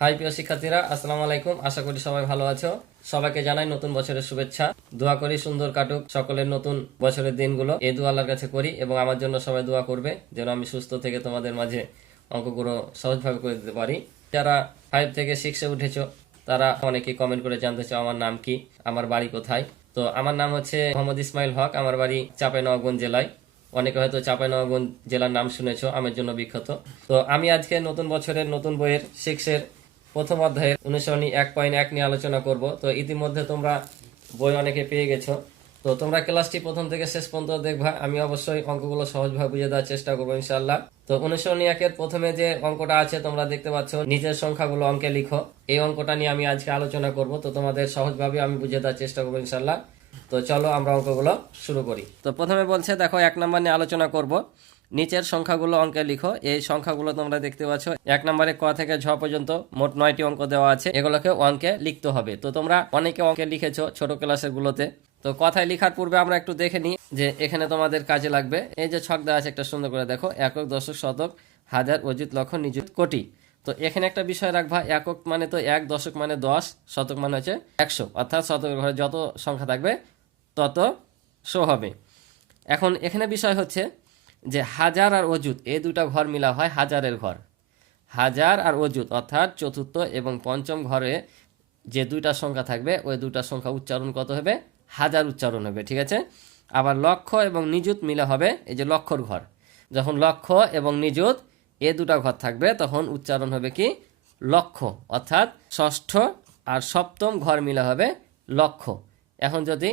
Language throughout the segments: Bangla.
হাই প্রিয় শিক্ষার্থীরা, আসসালামু আলাইকুম। আশা করি সবাই ভালো আছো। সবাইকে জানাই নতুন বছরের শুভেচ্ছা। দোয়া করি সুন্দর কাটুক সকলের নতুন বছরের দিনগুলো। এই দোয়া আল্লাহর কাছে করি এবং আমার জন্য সবাই দোয়া করবে যেন আমি সুস্থ থেকে তোমাদের মাঝে অঙ্কগুলো সহজভাবে করে দিতে পারি। যারা 5 থেকে 6-এ উঠেছো তারা অনেকেই কমেন্ট করে জানতে চাও আমার নাম কি, আমার বাড়ি কোথায়। তো আমার নাম হচ্ছে মোহাম্মদ ইসমাইল হক, আমার বাড়ি চাঁপাইনবাবগঞ্জ জেলায়। অনেকে হয়তো চাঁপাইনবাবগঞ্জ জেলার নাম শুনেছো, আমের জন্য বিখ্যাত। তো আমি আজকে নতুন বছরের নতুন বইয়ের 6-এর প্রথম অধ্যায়ের অনুসরণী 1.1 নিয়ে আলোচনা করব। তো ইতিমধ্যে তোমরা বই অনেকে পেয়ে গেছো। তো তোমরা ক্লাসটি প্রথম থেকে শেষ পর্যন্ত দেখবা। আমি অবশ্যই অঙ্কগুলো সহজভাবে বুঝিয়ে দেওয়ার চেষ্টা করবো ইনশাআল্লাহ। তো অনুসরণী 1-এর প্রথমে যে অঙ্কটা আছে তোমরা দেখতে পাচ্ছ, নিচের সংখ্যাগুলো অঙ্কে লিখো। এই অঙ্কটা নিয়ে আমি আজকে আলোচনা করব। তো তোমাদের সহজভাবে আমি বুঝিয়ে দেওয়ার চেষ্টা করবো ইনশাআল্লাহ। তো চলো আমরা অঙ্কগুলো শুরু করি। তো প্রথমে বলছে, দেখো 1 নম্বর নিয়ে আলোচনা করব। নিচের সংখ্যাগুলো অঙ্কে লিখো। এই সংখ্যাগুলো তোমরা দেখতে পাচ্ছ 1 নম্বরে ক থেকে ঝ পর্যন্ত মোট 9টি অঙ্ক দেওয়া আছে। এগুলোকে অঙ্কে লিখতে হবে। তো তোমরা অনেকে অঙ্কে লিখেছো ছোট ক্লাসের গুলোতে। তো কথায় লেখার পূর্বে আমরা একটু দেখে নিই যে এখানে তোমাদের কাজে লাগবে। এই যে ছক দেওয়া আছে একটা সুন্দর করে দেখো, একক, দশক, শতক, হাজার, অযুত, লক্ষ, নিযুত, কোটি। তো এখানে একটা বিষয় রাখবা, একক মানে তো 1, দশক মানে 10, শতক মানে হচ্ছে 100, অর্থাৎ শতকের ঘরে যত সংখ্যা থাকবে তত 100 হবে। এখন এখানে বিষয় হচ্ছে যে হাজার আর অযুত এই দুটা ঘর মিলা হয় হাজারের ঘর। হাজার আর অযুত অর্থাৎ চতুর্থ এবং পঞ্চম ঘরে যে দুইটা সংখ্যা থাকবে ওই দুটা সংখ্যা উচ্চারণ কত হবে? হাজার উচ্চারণ হবে, ঠিক আছে। আবার লক্ষ এবং নিযুত মিলে হবে এই যে লক্ষর ঘর। যখন লক্ষ এবং নিযুত এ দুটা ঘর থাকবে তখন উচ্চারণ হবে কি? লক্ষ, অর্থাৎ ষষ্ঠ আর সপ্তম ঘর মিলে হবে লক্ষ। এখন যদি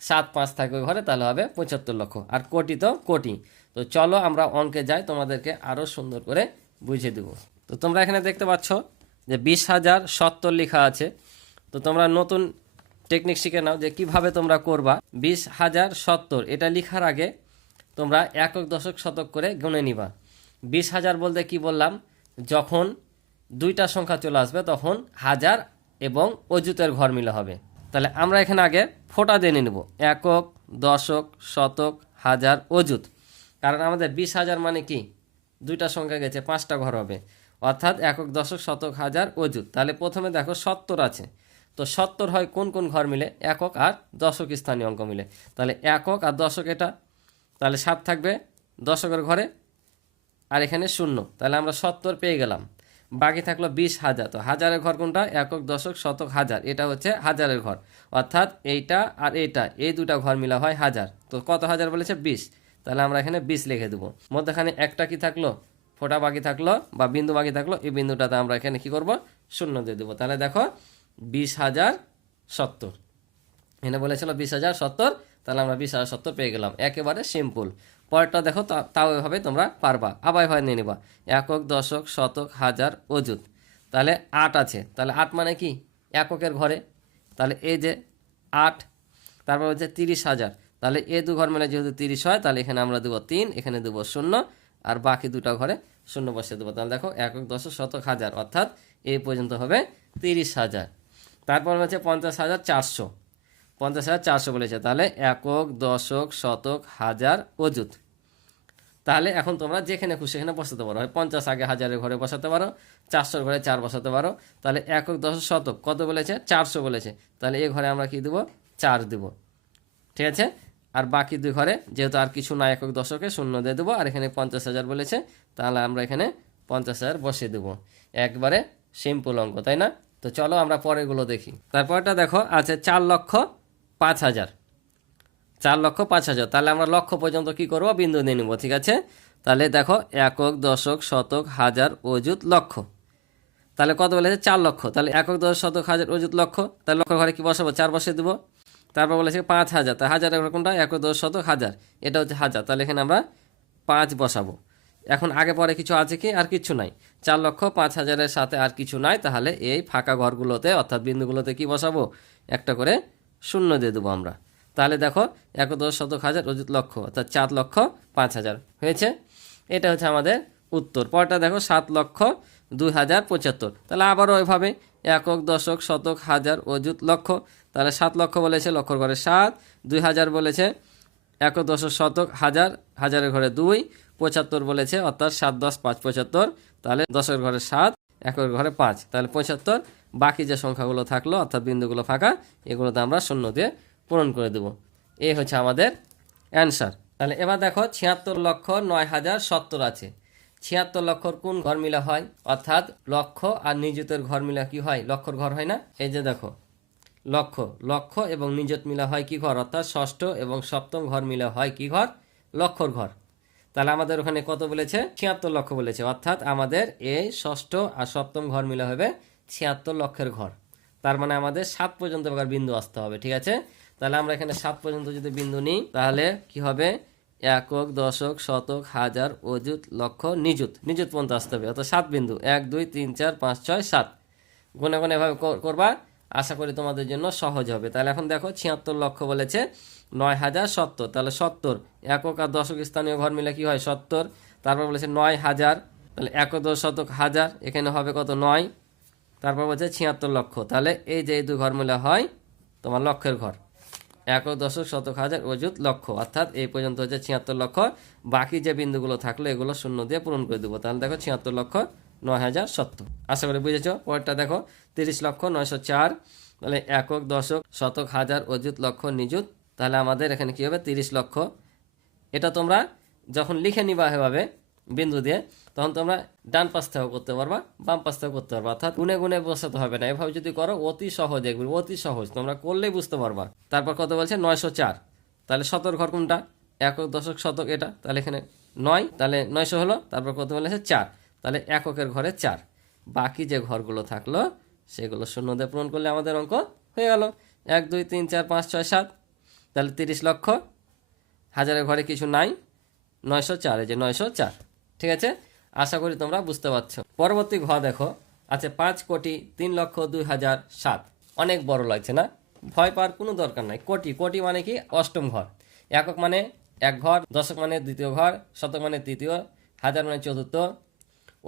7, 5 থাকে ওই ঘরে তাহলে হবে 75 লক্ষ। আর কোটি তো কোটি। তো চলো আমরা অঙ্কে যাই, তোমাদেরকে আরো সুন্দর করে বুঝিয়ে দেব। তো তোমরা এখানে দেখতে পাচ্ছ যে 20,070 লেখা আছে। তো তোমরা নতুন টেকনিক শিখে নাও যে কিভাবে তোমরা করবা। 20,070 এটা লেখার আগে তোমরা একক, দশক, শতক করে গুনে নিবা। 20,000 বলতে কি বললাম? যখন দুইটা সংখ্যা চলে আসবে তখন হাজার এবং অযুতের ঘর মিলে হবে। তাহলে আমরা এখানে আগে ফোঁটা দিয়ে নেব, একক, দশক, শতক, হাজার, অযুত। কারণ আমাদের 20,000 মানে কি? দুইটা সংখ্যা গেছে, 5টা ঘর হবে, অর্থাৎ একক, দশক, শতক, হাজার, অযুত। তাহলে প্রথমে দেখো 70 আছে। তো 70 হয় কোন কোন ঘর মিলে? একক আর দশক স্থানীয় অঙ্ক মিলে। তাহলে একক আর দশক এটা, তাহলে 7 থাকবে দশকের ঘরে, আর এখানে 0। তাহলে আমরা 70 পেয়ে গেলাম। বাকি থাকলো 20,000। তো হাজারের ঘর কোনটা? একক, দশক, শতক, হাজার। এটা হচ্ছে হাজারের ঘর, অর্থাৎ এইটা আর এইটা এই দুটা ঘর মিলা হয় হাজার। তো কত হাজার বলেছে? 20। তাহলে আমরা এখানে 20 লিখে দেবো। মধ্যখানে একটা কি থাকলো? ফোঁটা বাকি থাকলো বা বিন্দু বাকি থাকলো। এই বিন্দুটাতে আমরা এখানে কি করব? 0 দিয়ে দেবো। তাহলে দেখো 20,070। এখানে বলেছিল 20,070, তাহলে আমরা 20,070 পেয়ে গেলাম। একেবারে সিম্পল। পরেরটা দেখো, তাও এভাবে তোমরা পারবা। আবার এভাবে নিয়ে নিবা, একক, দশক, শতক, হাজার, অযুত। তাহলে 8 আছে। তাহলে 8 মানে কি? এককের ঘরে। তাহলে এই যে 8, তারপর হচ্ছে 30,000। তাহলে এ দু ঘর মিলে যেহেতু 30 হয়, তাহলে এখানে আমরা দেবো 3, এখানে দেবো 0, আর বাকি দুটা ঘরে 0 বসিয়ে দেবো। তাহলে দেখো একক, দশক, শতক, হাজার, অর্থাৎ এই পর্যন্ত হবে 30,000। তারপর হচ্ছে 50,400। 50,400 বলেছে। তাহলে একক, দশক, শতক, হাজার, অযুত। তাহলে এখন তোমরা যেখানে খুশি সেখানে বসাতে পারো। 50 আগে হাজারের ঘরে বসাতে পারো, 400 ঘরে 4 বসাতে পারো। তাহলে একক, দশক, শতক কত বলেছে? 400 বলেছে। তাহলে এই ঘরে আমরা কি দেবো? 4 দেবো, ঠিক আছে। আর বাকি দুই ঘরে যেহেতু আর কিছু না, একক, দশকে 0 দিয়ে দেবো। আর এখানে 50,000 বলেছে, তাহলে আমরা এখানে 50,000 বসিয়ে দেবো। একবারে সিম্পল অঙ্ক, তাই না? তো চলো আমরা পরেরগুলো দেখি। তারপরটা দেখো আছে 4,05,000। 4,05,000। তাহলে আমরা লক্ষ পর্যন্ত কি করব? বিন্দু দিয়ে নিব, ঠিক আছে। তাহলে দেখো একক, দশক, শতক, হাজার, অযুত, লক্ষ। তাহলে কত বলেছে? 4 লক্ষ। তাহলে একক, দশক, শতক, হাজার, অযুত, লক্ষ। তাহলে লক্ষ ঘরে কি বসাবো? 4 বসিয়ে দেবো। তারপর বলেছে 5,000। তা হাজারের ঘর কোনটা? একক, দশক, শতক, হাজার। এটা হচ্ছে হাজার। তাহলে এখানে আমরা 5 বসাবো। এখন আগে পরে কিছু আছে কি? আর কিছু নাই। 4,05,000-এর সাথে আর কিছু নাই। তাহলে এই ফাঁকা ঘরগুলোতে অর্থাৎ বিন্দুগুলোতে কি বসাবো? একটা করে 0 দিয়ে দেবো আমরা। তাহলে দেখো একক, দশক, শতক, হাজার, অযুত, লক্ষ, অর্থাৎ 4,05,000 হয়েছে। এটা হচ্ছে আমাদের উত্তর। পরটা দেখো 7,02,075। তাহলে আবারও ওইভাবে একক, দশক, শতক, হাজার, অযুত, লক্ষ। তাহলে 7 লক্ষ বলেছে, লক্ষর ঘরে 7, 2,000 বলেছে, একক, দশক, শতক, হাজার, হাজারের ঘরে 2, 75 বলেছে, অর্থাৎ 7, 10, 5, 75। তাহলে দশের ঘরে 7 এককের ঘরে 5, তাহলে 75। বাকি যে সংখ্যাগুলো থাকলো অর্থাৎ বিন্দুগুলো ফাঁকা, এগুলোতে আমরা শূন্য দিয়ে পূরণ করে দেব। এই হচ্ছে আমাদের অ্যান্সার। তাহলে এবার দেখো 76,09,070 আছে। 76 লক্ষর কোন ঘর মিলা হয়? অর্থাৎ লক্ষ আর নিযুতের ঘর মিলা কি হয়? লক্ষর ঘর হয় না? এই যে দেখো, লক্ষ লক্ষ এবং নিযুত মিলা হয় কি ঘর? অর্থাৎ ষষ্ঠ এবং সপ্তম ঘর মিলা হয় কি ঘর? লক্ষর ঘর। তাহলে আমাদের ওখানে কত বলেছে? 76 লক্ষ বলেছে, অর্থাৎ আমাদের এই ষষ্ঠ আর সপ্তম ঘর মিলা হবে 76 লক্ষের ঘর। তার মানে আমাদের 7 পর্যন্ত এবার বিন্দু আসতে হবে, ঠিক আছে? তাহলে আমরা এখানে 7 পর্যন্ত যদি বিন্দু নিই তাহলে কি হবে? একক, দশক, শতক, হাজার, অযুত, লক্ষ, নিযুত। নিযুত পর্যন্ত আসতে হবে, অর্থাৎ 7 বিন্দু, 1 2 3 4 5 6 7। গুনে গুনে এভাবে করবা, আশা করি তোমাদের জন্য সহজ হবে। তাহলে এখন দেখো 76 লক্ষ বলেছে 9,070, তাহলে 70 একক আর দশক স্থানীয় ঘর মিলে কি হয়? 70। তারপর বলেছে 9,000, তাহলে একক, দশ, শতক, হাজার, এখানে হবে কত? 9। তারপর বলছে 76 লক্ষ, তাহলে এই যে এই দুই ঘর মিলে হয় তোমার লক্ষের ঘর। একক, দশক, শতক, হাজার, অযুত, লক্ষ, অর্থাৎ এই পর্যন্ত হচ্ছে 76 লক্ষ। বাকি যে বিন্দুগুলো থাকলো এগুলো শূন্য দিয়ে পূরণ করে দেবো। তাহলে দেখো 76,09,070। আশা করি বুঝেছো। পরেরটা দেখো 30,09,004, তাহলে একক, দশক, শতক, হাজার, অযুত, লক্ষ, নিযুত। তাহলে আমাদের এখানে কি হবে? 30 লক্ষ। এটা তোমরা যখন লিখে নিবা এভাবে বিন্দু দিয়ে, তখন তোমরা ডান পাশ থেকেও করতে পারবা, বাম পাশ থেকেও করতে পারবা, অর্থাৎ গুনে গুনে বসাতে হবে না। এভাবে যদি করো অতি সহজ, দেখবে অতি সহজ, তোমরা করলেই বুঝতে পারবা। তারপর কত বলছে? 904, তাহলে শতর ঘর কোনটা? একক, দশক, শতক এটা, তাহলে এখানে 9, তাহলে 900 হলো। তারপর কত বলেছে? 4, তাহলে এককের ঘরে 4। বাকি যে ঘরগুলো থাকলো সেগুলো শূন্য দিয়ে পূরণ করলে আমাদের অঙ্ক হয়ে গেল। 1 2 3 4 5 6 7, তাহলে 30 লক্ষ। হাজারের ঘরে কিছু নাই, 904, এই যে 904, ঠিক আছে? আশা করি তোমরা বুঝতে পারছো। পরবর্তী ঘর দেখো আছে 5,03,02,007। অনেক বড় লাগছে না? ভয় পাওয়ার কোনো দরকার নাই। কোটি, কোটি মানে কি? অষ্টম ঘর। একক মানে এক ঘর, দশক মানে দ্বিতীয় ঘর, শতক মানে তৃতীয়, হাজার মানে চতুর্থ,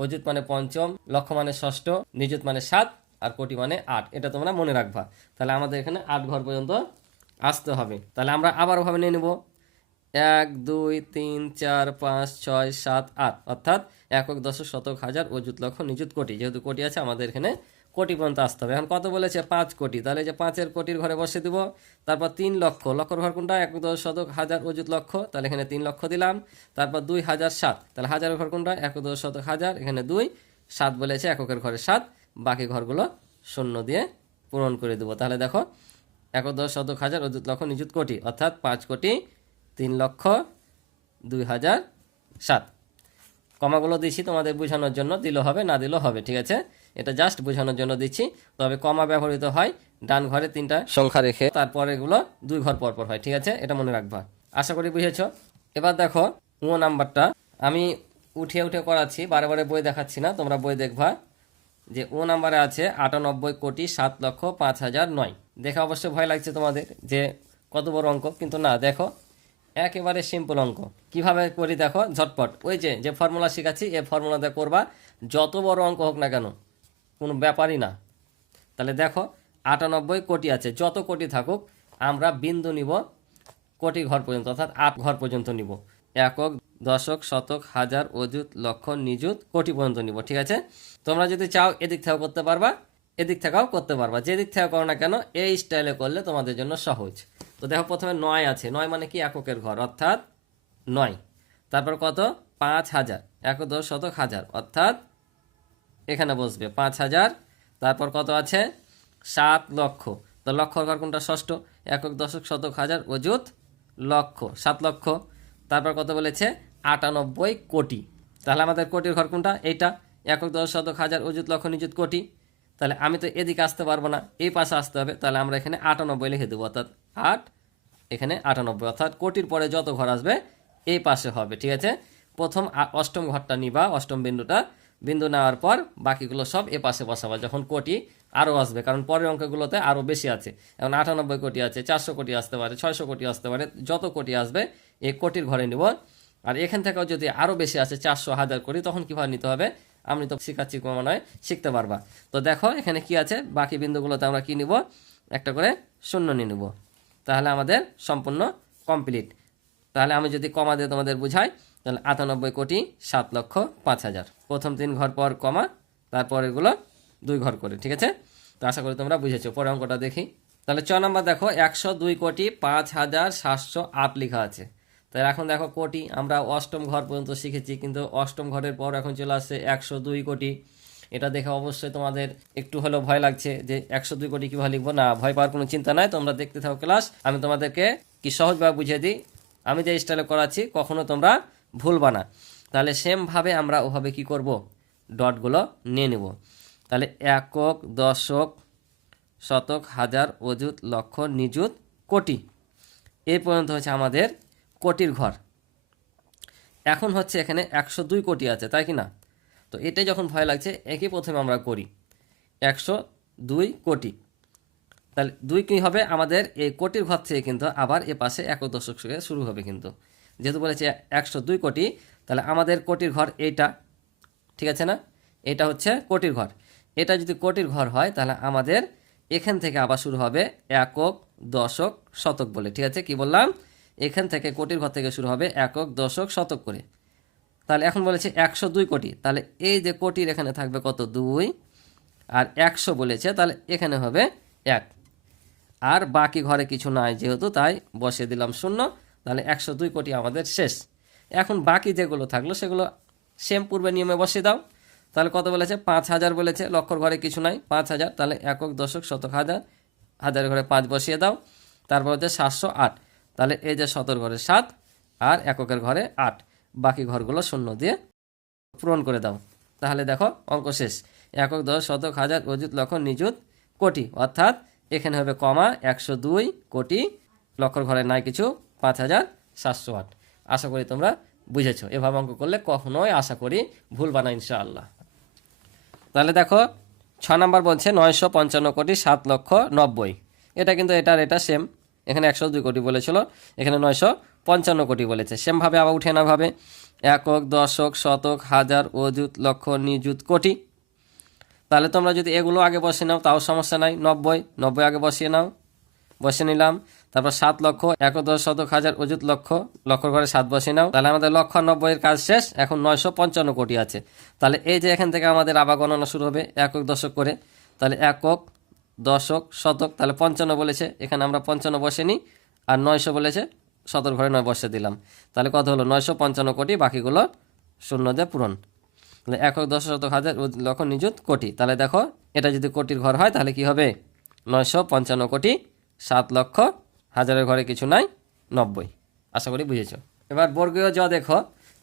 অযুত মানে পঞ্চম, লক্ষ মানে ষষ্ঠ, নিযুত মানে 7, আর কোটি মানে 8। এটা তোমরা মনে রাখবা। তাহলে আমাদের এখানে 8 ঘর পর্যন্ত আসতে হবে। তাহলে আমরা আবার ওভাবে নিয়ে নেব, 1 2 3 4 5 6 7 8, অর্থাৎ একক, দশক, শতক, হাজার, অযুত, লক্ষ, নিযুত, কোটি। যেহেতু কোটি আছে আমাদের এখানে কোটি পর্যন্ত আসতে হবে। এখন কত বলেছে? 5 কোটি, তাহলে যে 5-এর কোটির ঘরে বসে দিব। তারপর 3 লক্ষ, লক্ষর ঘর কোনটা? একক, দশক, শতক, হাজার, অযুত, লক্ষ, তাহলে এখানে 3 লক্ষ দিলাম। তারপর 2007, তাহলে হাজারের ঘর কোনটা? একক, দশক, শতক, হাজার, এখানে 2, 7 বলেছে এককের ঘরে 7। বাকি ঘরগুলো শূন্য দিয়ে পূরণ করে দেবো। তাহলে দেখো একক, দশক, শতক, হাজার, অযুত, লক্ষ, নিযুত, কোটি, অর্থাৎ 5 কোটি 3,02,007। কমাগুলো দিচ্ছি তোমাদের বোঝানোর জন্য, দিলেও হবে না দিলেও হবে, ঠিক আছে? এটা জাস্ট বোঝানোর জন্য দিচ্ছি। তবে কমা ব্যবহৃত হয় ডান ঘরে 3টা সংখ্যা রেখে, তারপরে এগুলো 2 ঘর পরপর হয়, ঠিক আছে? এটা মনে রাখবা। আশা করি বুঝেছ। এবার দেখো ও নাম্বারটা আমি উঠিয়ে উঠে করাচ্ছি, বারে বারে বই দেখাচ্ছি না, তোমরা বই দেখবা। যে ও নাম্বারে আছে 98,07,05,009। দেখে অবশ্যই ভয় লাগছে তোমাদের যে কত বড় অঙ্ক, কিন্তু না, দেখো একেবারে সিম্পল অঙ্ক। কিভাবে করি দেখো ঝটপট। ওই যে ফর্মুলা শেখাচ্ছি এই ফর্মুলাতে করবা, যত বড় অঙ্ক হোক না কেন, কোনো ব্যাপারই না। তাহলে দেখো 98 কোটি আছে, যত কোটি থাকুক আমরা বিন্দু নিব কোটি ঘর পর্যন্ত, অর্থাৎ 8 ঘর পর্যন্ত নিব। একক, দশক, শতক, হাজার, অযুত, লক্ষ, নিযুত, কোটি পর্যন্ত নিব, ঠিক আছে? তোমরা যদি চাও এদিক থেকেও করতে পারবা, এদিক থেকেও করতে পারবা, যেদিক থেকে করো না কেন এই স্টাইলে করলে তোমাদের জন্য সহজ। তো দেখো প্রথমে 9 আছে, 9 মানে কি? এককের ঘর, অর্থাৎ 9। তারপর কত? 5,000, একক, দশ, শতক, হাজার, অর্থাৎ এখানে বসবে 5,000। তারপর কত আছে? 7 লক্ষ, তো লক্ষর ঘর কোনটা? ষষ্ঠ। একক, দশক, শতক, হাজার, অযুত, লক্ষ, 7 লক্ষ। তারপর কত বলেছে? 98 কোটি। তাহলে আমাদের কোটির ঘর কোনটা? এইটা, একক, দশ, শতক, হাজার, অযুত, লক্ষ, নিযুত, কোটি। তাহলে আমি তো এদিকে আসতে পারবো না, এই পাশে আসতে হবে। তাহলে আমরা এখানে 98 লিখে দেবো, অর্থাৎ 8, এখানে 98, অর্থাৎ কোটির পরে যত ঘর আসবে এই পাশে হবে, ঠিক আছে? প্রথম অষ্টম ঘরটা নিবা, অষ্টম বিন্দু নেওয়ার পর বাকিগুলো সব এ পাশে বসাবা। যখন কোটি আরও আসবে, কারণ পরের অঙ্কগুলোতে আরও বেশি আছে। এখন 98 কোটি আছে, 400 কোটি আসতে পারে, 600 কোটি আসতে পারে, যত কোটি আসবে এই কোটির ঘরে নিব। আর এখান থেকেও যদি আরও বেশি আসে, 400, 1000 কোটি, তখন কীভাবে নিতে হবে আমি তো শেখাচ্ছি, মনে হয় শিখতে পারবা। তো দেখো এখানে কি আছে, বাকি বিন্দুগুলোতে আমরা কি নিব? একটা করে শূন্য নিয়ে নেব, তাহলে আমাদের সম্পূর্ণ কমপ্লিট। তাহলে আমি যদি কমা দিয়ে তোমাদের বুঝাই, তাহলে 98,07,05,000, প্রথম 3 ঘর পর কমা, তারপর এগুলো 2 ঘর করে, ঠিক আছে? তো আশা করি তোমরা বুঝেছো। পরের অঙ্কটা দেখি। তাহলে 6 নম্বর দেখো 102,05,708 লেখা আছে। তাহলে এখন দেখো কোটি আমরা অষ্টম ঘর পর্যন্ত শিখেছি, কিন্তু অষ্টম ঘরের পর এখন চলে আসছে 102 কোটি। এটা দেখে অবশ্যই তোমাদের একটু হলেও ভয় লাগছে যে 102 কোটি কীভাবে লিখবো। না, ভয় পাওয়ার কোনো চিন্তা নাই, তোমরা দেখতে থাকো ক্লাস। আমি তোমাদেরকে কি সহজভাবে বুঝিয়ে দিই। আমি যে স্টাইলে করাচ্ছি কখনো তোমরা ভুলবা না। তাহলে সেমভাবে আমরা ওভাবে কি করব, ডটগুলো নিয়ে নেব। তাহলে একক, দশক, শতক, হাজার, অযুত, লক্ষ, নিযুত, কোটি, এই পর্যন্ত হচ্ছে আমাদের কোটির ঘর। এখন হচ্ছে এখানে 102 কোটি আছে, তাই কি না? তো এটাই যখন ভয় লাগছে, একই প্রথমে আমরা করি 102 কোটি। তাহলে 2 কী হবে আমাদের এই কোটির ঘর থেকে কিন্তু আবার এ পাশে একক দশক থেকে শুরু হবে। কিন্তু যেহেতু বলেছে 102 কোটি, তাহলে আমাদের কোটির ঘর এইটা, ঠিক আছে না? এটা হচ্ছে কোটির ঘর। এটা যদি কোটির ঘর হয় তাহলে আমাদের এখান থেকে আবার শুরু হবে একক, দশক, শতক বলে, ঠিক আছে? কি বললাম? এখান থেকে কোটির ঘর থেকে শুরু হবে একক, দশক, শতক করে। তাহলে এখন বলেছে 102 কোটি, তাহলে এই যে কোটির এখানে থাকবে কত, 2, আর 100 বলেছে, তাহলে এখানে হবে 1, আর বাকি ঘরে কিছু নাই যেহেতু, তাই বসিয়ে দিলাম 0। তাহলে 102 কোটি আমাদের শেষ। এখন বাকি যেগুলো থাকলো সেগুলো সেম পূর্বে নিয়মে বসিয়ে দাও। তাহলে কত বলেছে, 5,000 বলেছে, লক্ষর ঘরে কিছু নাই, 5,000। তাহলে একক, দশক, শতক, হাজার, হাজারের ঘরে 5 বসিয়ে দাও। তারপর হচ্ছে 708, তাহলে এই যে শতর ঘরে 7 আর এককের ঘরে 8, বাকি ঘরগুলো 0 দিয়ে পূরণ করে দাও। তাহলে দেখো অঙ্ক শেষ। একক, দশ, শতক, হাজার, অযুত, লক্ষ, নিযুত, কোটি, অর্থাৎ এখানে হবে কমা 102 কোটি, লক্ষর ঘরে নাই কিছু, 5,708। আশা করি তোমরা বুঝেছো। এভাবে অঙ্ক করলে কখনোই আশা করি ভুলবা না ইনশাআল্লাহ। তাহলে দেখো 6 নম্বর বলছে 955 কোটি 7,90,000। এটা কিন্তু এটা সেম। এখানে 102 কোটি বলেছিল, এখানে 955 কোটি বলেছে। সেমভাবে আবার উঠে না ভাবে একক, দশক, শতক, হাজার, অযুত, লক্ষ, নিযুত, কোটি। তাহলে তোমরা যদি এগুলো আগে বসিয়ে নাও তাও সমস্যা নাই। 90 আগে বসিয়ে নাও, বসিয়ে নিলাম। তারপর 7 লক্ষ, একক, দশ, শতক, হাজার, অযুত, লক্ষ, লক্ষর ঘরে 7 বসিয়ে নাও। তাহলে আমাদের লক্ষ 90 কাজ শেষ। এখন 955 কোটি আছে। তাহলে এই যে এখান থেকে আমাদের আবার গণনা শুরু হবে একক, দশক করে। তাহলে একক, দশক, শতক, তাহলে 55 বলেছে, এখানে আমরা 55 বসে নিই। আর 900 বলেছে, শতর ঘরে 9 বসে দিলাম। তাহলে কত হলো, 955 কোটি, বাকিগুলো 0 দিয়ে পূরণ। তাহলে একক, দশ, শতক, হাজার, লক্ষ, নিযুত, কোটি। তাহলে দেখো এটা যদি কোটির ঘর হয় তাহলে কি হবে, 955 কোটি 7 লক্ষ, হাজারের ঘরে কিছু নাই, 90। আশা করি বুঝেছো। এবার বর্গীয় জ দেখো,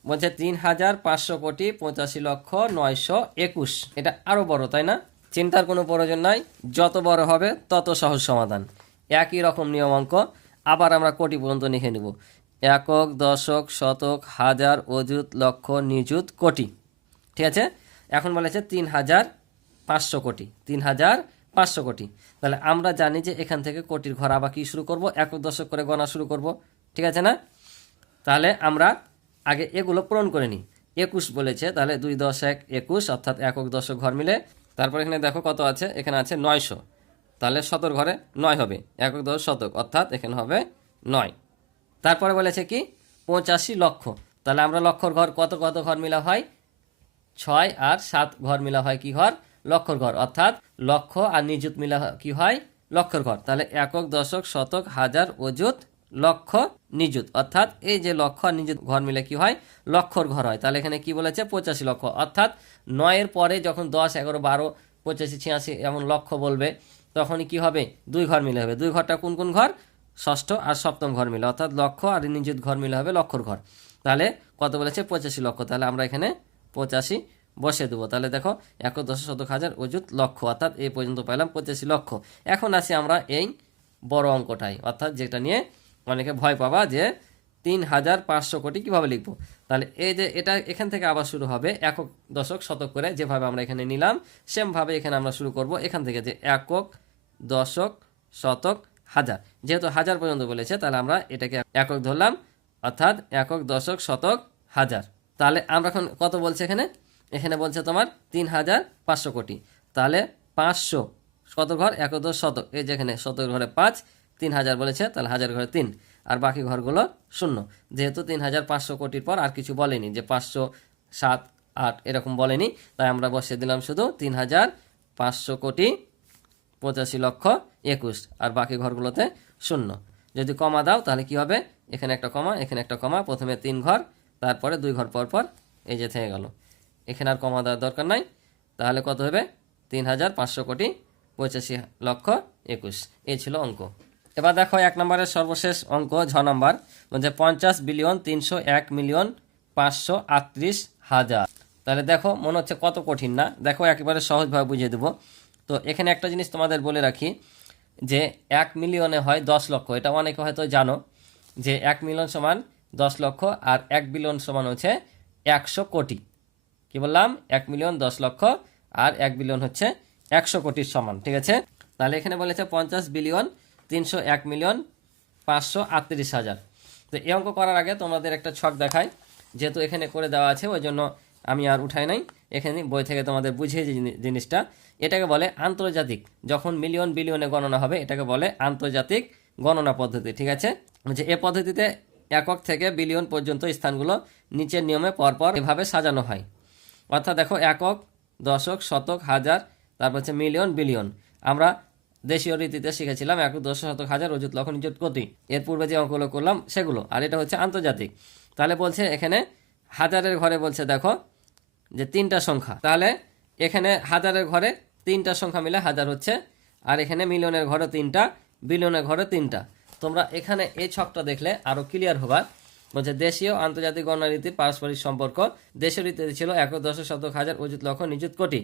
বলছে 3,500 কোটি 85,921। এটা আরও বড়, তাই না? চিন্তার কোনো প্রয়োজন নাই, যত বড় হবে তত সহজ সমাধান। একই রকম নিয়ম অঙ্ক, আবার আমরা কোটি পর্যন্ত লিখে নেব। একক, দশক, শতক, হাজার, অযুত, লক্ষ, নিযুত, কোটি, ঠিক আছে? এখন বলেছে 3,500 কোটি, 3,500 কোটি। তাহলে আমরা জানি যে এখান থেকে কোটির ঘর আবার কি শুরু করব, একক, দশক করে গণা শুরু করব, ঠিক আছে না? তাহলে আমরা আগে এগুলো পূরণ করে নিই। 21 বলেছে, তাহলে 2 10 1 21, অর্থাৎ একক, দশক ঘর মিলে। তারপর এখানে দেখো কত আছে, এখানে আছে 900, তাহলে শতর ঘরে 9 হবে, একক, দশ, শতক, অর্থাৎ এখানে হবে 9। তারপরে বলেছে কি 85 লক্ষ। তাহলে আমরা লক্ষর ঘর কত কত ঘর মিলা হয়, 6 আর 7 ঘর মিলা হয় কি ঘর, লক্ষর ঘর, অর্থাৎ লক্ষ আর নিযুত মিলা কি হয়, লক্ষর ঘর। তাহলে একক, দশক, শতক, হাজার, অযুত, লক্ষ, নিযুত, অর্থাৎ এই যে লক্ষ আর নিযুত ঘর মিলে কি হয়, লক্ষর ঘর হয়। তাহলে এখানে কি বলেছে 85 লক্ষ, অর্থাৎ 9-এর পরে যখন 10, 11, 12, 85, 86 এমন লক্ষ বলবে তখনই কি হবে, 2 ঘর মিলে হবে। 2 ঘরটা কোন কোন ঘর, ষষ্ঠ আর সপ্তম ঘর মিলে, অর্থাৎ লক্ষ আর নিযুত ঘর মিলে হবে লক্ষর ঘর। তাহলে কত বলেছে 85 লক্ষ, তাহলে আমরা এখানে 85 বসে দেবো। তাহলে দেখো একক, দশ, শতক, হাজার, অযুত, লক্ষ, অর্থাৎ এই পর্যন্ত পাইলাম 85 লক্ষ। এখন আসি আমরা এই বড় অঙ্কটাই, অর্থাৎ যেটা নিয়ে অনেকে ভয় পাবা যে 3,500 কোটি কিভাবে লিখবো। তাহলে এই যে এটা এখান থেকে আবার শুরু হবে একক, দশক, শতক করে, যেভাবে আমরা এখানে নিলাম সেমভাবে এখানে আমরা শুরু করব এখান থেকে, যে একক, দশক, শতক, হাজার। যেহেতু হাজার পর্যন্ত বলেছে তাহলে আমরা এটাকে একক ধরলাম, অর্থাৎ একক, দশক, শতক, হাজার। তাহলে আমরা এখন কত বলছে এখানে, এখানে বলছে তোমার 3,500 কোটি। তাহলে 500 কত ঘর, একক, দশ, শতক, এই যেখানে শতক ঘরে 5, 3,000 বলেছে, তাহলে হাজার ঘরে 3, আর বাকি ঘরগুলো 0। যেহেতু 3,500 কোটির পর আর কিছু বলেনি যে 500, 7, 8 এরকম বলেনি, তাই আমরা বসিয়ে দিলাম শুধু 3,500,85,21,, আর বাকি ঘরগুলোতে 0। যদি কমা দাও তাহলে কি হবে, এখানে একটা কমা, এখানে একটা কমা, প্রথমে 3 ঘর, তারপরে 2 ঘর পর পর এই যে থেকে গেল, এখানে আর কমা দেওয়ার দরকার নাই। তাহলে কত হবে, 3,500,85,21,। এই ছিল অঙ্ক। এবার দেখো 1 নম্বরের সর্বশেষ অঙ্ক, 6 নম্বর, বলছে 50,301,538,000। তাহলে দেখো মনে হচ্ছে কত কঠিন না, দেখো একেবারে সহজভাবে বুঝিয়ে দেবো। তো এখানে একটা জিনিস তোমাদের বলে রাখি, যে 1 মিলিয়নে হয় 10 লক্ষ, এটা অনেকে হয়তো জানো, যে 1 মিলিয়ন সমান 10 লক্ষ, আর 1 বিলিয়ন সমান হচ্ছে 100 কোটি। কি বললাম, 1 মিলিয়ন 10 লক্ষ, আর 1 বিলিয়ন হচ্ছে 100 কোটির সমান, ঠিক আছে। তাহলে এখানে বলেছে 50,301,538,000। তো এই অঙ্ক করার আগে তোমাদের একটা ছক দেখাই, যেহেতু এখানে করে দেওয়া আছে ওই জন্য আমি আর উঠাই নাই, এখানে বই থেকে তোমাদের বুঝিয়ে যে জিনিসটা, এটাকে বলে আন্তর্জাতিক, যখন মিলিয়ন বিলিয়নে গণনা হবে এটাকে বলে আন্তর্জাতিক গণনা পদ্ধতি, ঠিক আছে। যে এ পদ্ধতিতে একক থেকে বিলিয়ন পর্যন্ত স্থানগুলো নিচের নিয়মে পরপর এভাবে সাজানো হয়। অর্থাৎ দেখো, একক, দশক, শতক, হাজার, তারপর হচ্ছে মিলিয়ন, বিলিয়ন। আমরা দেশীয় রীতিতে শিখেছিলাম একক, দশক, শতক, হাজার, অযুত, লক্ষ, নিযুত, কোটি, এর পূর্বে যে অঙ্কগুলো করলাম সেগুলো, আর এটা হচ্ছে আন্তর্জাতিক। তাহলে বলছে এখানে হাজারের ঘরে বলছে দেখো যে 3টা সংখ্যা, তাহলে এখানে হাজারের ঘরে 3টা সংখ্যা মিলে হাজার হচ্ছে, আর এখানে মিলিয়নের ঘরে 3টা, বিলিয়নের ঘরে 3টা। তোমরা এখানে এই ছকটা দেখলে আরো ক্লিয়ার হবা। বলছে দেশীয় আন্তর্জাতিক গণনা রীতির পারস্পরিক সম্পর্ক। দেশীয় রীতিতে ছিল একক, দশক, শতক, হাজার, অযুত, লক্ষ, নিযুত, কোটি,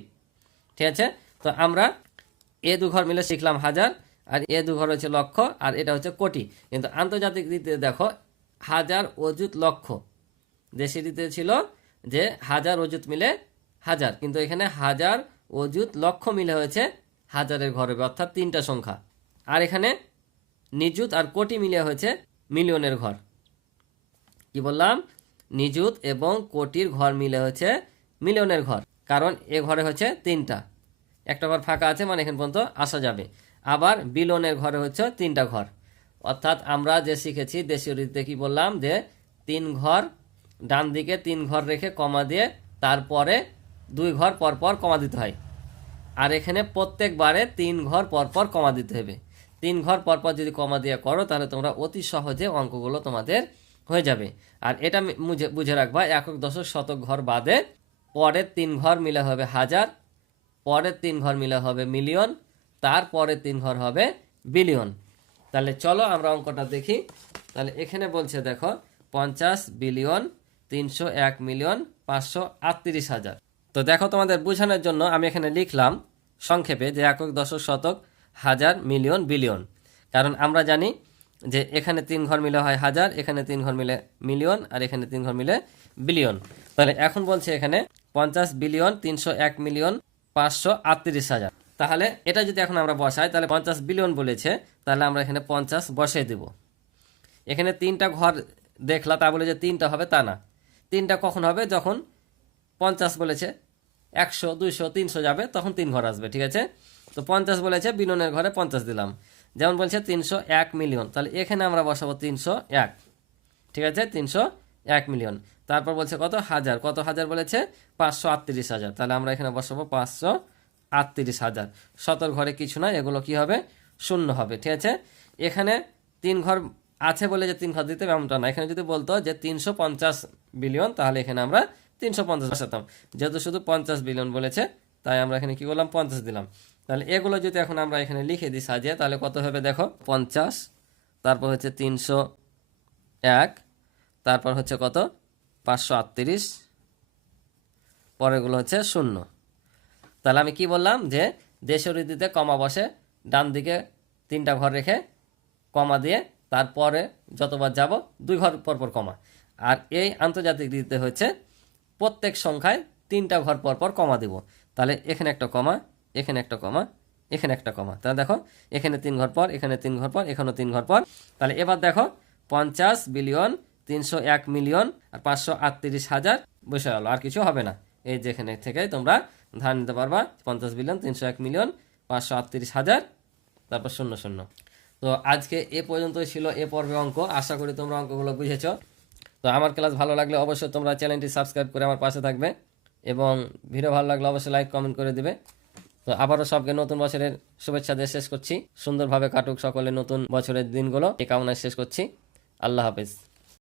ঠিক আছে। তো আমরা এ 2 ঘর মিলে শিখলাম হাজার, আর এ 2 ঘর হচ্ছে লক্ষ, আর এটা হচ্ছে কোটি। কিন্তু আন্তর্জাতিক রীতিতে দেখো হাজার, অযুত, লক্ষ। দেশীয় রীতিতে ছিল যে হাজার, অযুত মিলে হাজার, কিন্তু এখানে হাজার, অযুত, লক্ষ মিলে হয়েছে হাজারের ঘর, অর্থাৎ 3টা সংখ্যা। আর এখানে নিযুত আর কোটি মিলে হয়েছে মিলিয়নের ঘর। কি বললাম, নিযুত এবং কোটির ঘর মিলে হচ্ছে মিলিয়নের ঘর, কারণ এ ঘরে হচ্ছে 3টা, একটা ঘর ফাঁকা আছে, মানে এখান পর্যন্ত আসা যাবে। আবার বিলিয়নের ঘরে হচ্ছে 3টা ঘর। অর্থাৎ আমরা যে শিখেছি দেশীয় রীতিতে কি বললাম, যে 3 ঘর, ডান দিকে 3 ঘর রেখে কমা দিয়ে তারপরে 2 ঘর পরপর কমা দিতে হয়, আর এখানে প্রত্যেকবারে 3 ঘর পরপর কমা দিতে হবে। 3 ঘর পরপর যদি কমা দিয়ে করো তাহলে তোমরা অতি সহজে অঙ্কগুলো তোমাদের হয়ে যাবে। আর এটা বুঝে রাখবা, একক, দশক, শতক ঘর বাদে পরের 3 ঘর মিলে হবে হাজার, পরের 3 ঘর মিলে হবে মিলিয়ন, তারপরের 3 ঘর হবে বিলিয়ন। তাহলে চলো আমরা অঙ্কটা দেখি। তাহলে এখানে বলছে দেখো 50,301,538,000। তো দেখো তোমাদের বোঝানোর জন্য আমি এখানে লিখলাম সংক্ষেপে যে একক, দশক, শতক, হাজার, মিলিয়ন, বিলিয়ন। কারণ আমরা জানি যে এখানে 3 ঘর মিলে হয় হাজার, এখানে 3 ঘর মিলে মিলিয়ন, আর এখানে 3 ঘর মিলে বিলিয়ন। তাহলে এখন বলছে এখানে 50,301,538,000। তাহলে এটা যদি এখন আমরা বসাই, তাহলে 50 বিলিয়ন বলেছে, তাহলে আমরা এখানে 50 বসাই দেব। এখানে 3টা ঘর দেখলা, তা বলে যে 3টা হবে তা না। 3টা কখন হবে, যখন 50 বলেছে, 100, 200, 300 যাবে তখন 3 ঘর আসবে, ঠিক আছে। তো 50 বলেছে, বিলিয়নের ঘরে 50 দিলাম। যেমন বলছে 301 মিলিয়ন, তাহলে এখানে আমরা বসাবো 301, ঠিক আছে, 301 মিলিয়ন। তারপর বলছে কত হাজার, কত হাজার বলেছে 538,000, তাহলে আমরা এখানে বসাবো 538,000। শতর ঘরে কিছু না, এগুলো কি হবে, শূন্য হবে, ঠিক আছে। এখানে 3 ঘর আছে বলে যে 3 ঘর দিতে হবে এমনটা না। এখানে যদি বলতো যে 350 বিলিয়ন, তাহলে এখানে আমরা 350 বসাতাম। যেহেতু শুধু 50 বিলিয়ন বলেছে, তাই আমরা এখানে কি করলাম, 50 দিলাম। তাহলে এগুলো যদি এখন আমরা এখানে লিখে দিই সাজিয়ে, তাহলে কত হবে দেখো, 50, তারপর হচ্ছে 301, তারপর হচ্ছে কত 538, পরেরগুলো হচ্ছে শূন্য। তাহলে আমি কি বললাম, যে দেশীয় রীতিতে কমা বসে, ডান দিকে 3টা ঘর রেখে কমা দিয়ে তারপরে যতবার যাব 2 ঘর পরপর কমা। আর এই আন্তর্জাতিক রীতিতে হচ্ছে প্রত্যেক সংখ্যায় 3টা ঘর পরপর কমা দিব। তাহলে এখানে একটা কমা, এখানে একটা কমা, এখানে একটা কমা। তাহলে দেখো এখানে 3 ঘর পর, এখানে 3 ঘর পর, এখানেও 3 ঘর পর। তাহলে এবার দেখো 50,301,000,000 আর 538,000 বসে গেল, আর কিছু হবে না। এই যেখানে থেকে তোমরা ধার নিতে পারবা 50,301,000,000 538,000, তারপর 00। তো আজকে এ পর্যন্তই ছিল এ পর্বে অঙ্ক। আশা করি তোমরা অঙ্কগুলো বুঝেছো। তো আমার ক্লাস ভালো লাগলে অবশ্যই তোমরা চ্যানেলটি সাবস্ক্রাইব করে আমার পাশে থাকবে এবং ভিডিও ভালো লাগলে অবশ্যই লাইক কমেন্ট করে দিবে। তো আবারও সবকে নতুন বছরের শুভেচ্ছা দিয়ে শেষ করছি। সুন্দরভাবে কাটুক সকলের নতুন বছরের দিনগুলো, এই কামনায় শেষ করছি। আল্লাহ হাফেজ।